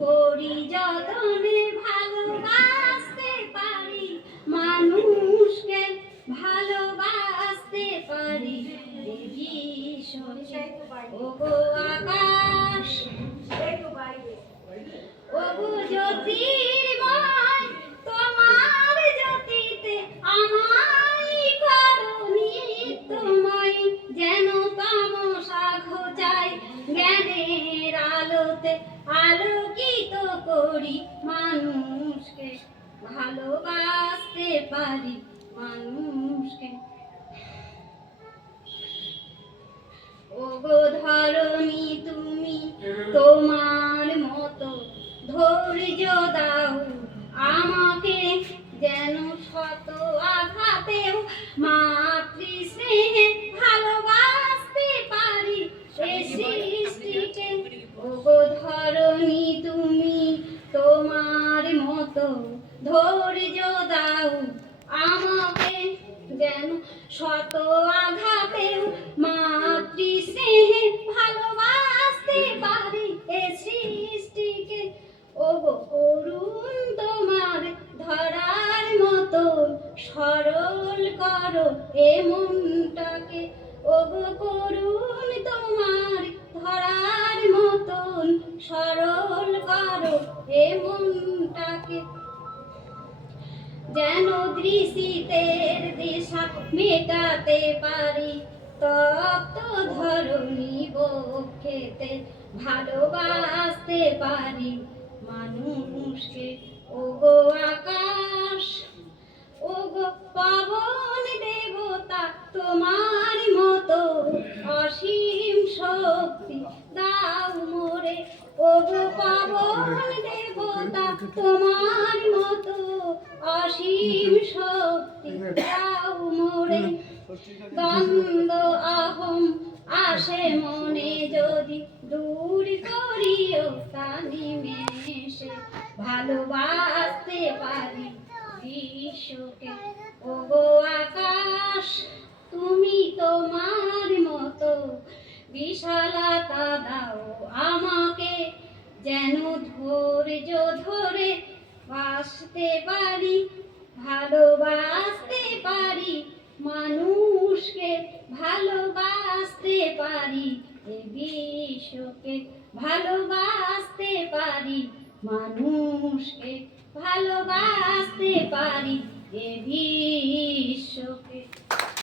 করি যতনে ভালোবাসতে পারি মানুষকে ভালোবাসতে পারি ওগো আকাশ ওগো জ্যোতির্ময় তোমার জ্যোতিতে আমায় করো নিত্যময় যেন তামসা ঘোচায় জ্ঞানের আলোতে আলোকিত করি মানুষকে ভালোবাসতে পারি মানুষকে ওগো ধরণী তুমি তোমার মতো ধৈর্য দাও আমাকে যেন শত আঘাতেও মাতৃ স্নেহে ভালোবাসতে পারি এ সৃষ্টিকে ওগো ধরণী তুমি তোমার মতো ধৈর্য দাও আমাকে যেন শত আঘাতেও মাতৃ স্নেহে ভালোবাসতে পারি এ সৃষ্টিকে ওগো করুণ তোমার ধরার মতো সরল করো এ মনটাকে ওগো করুণ তোমার ধরার মতন সরল করো এ মনটাকে যেন দৃষ্টিতের দিশা মেটাতে পারি তপ্ত ধরণী বক্ষেতে ভালোবাসতে পারি মানুষকে ওগো আকাশ ওগো পাবন দেবতা তোমার মতো অসীম শক্তি দাও মোরে ওগো পাবন দেবতা তোমার মতো অসীম শক্তি দাও মোরে দ্বন্দ্ব অহং আসে মনে যদি দূর করিও তা নিমেষে ভালোবাসতে পারি বিশ্বকে ওগো আকাশ তুমি তোমার মতো বিশালতা দাও আমাকে যেন ধৈর্য ধরে বাসতে পারি ভালোবাসতে পারি মানুষকে ভালোবাসতে পারি এ বিশ্বকে ভালোবাসতে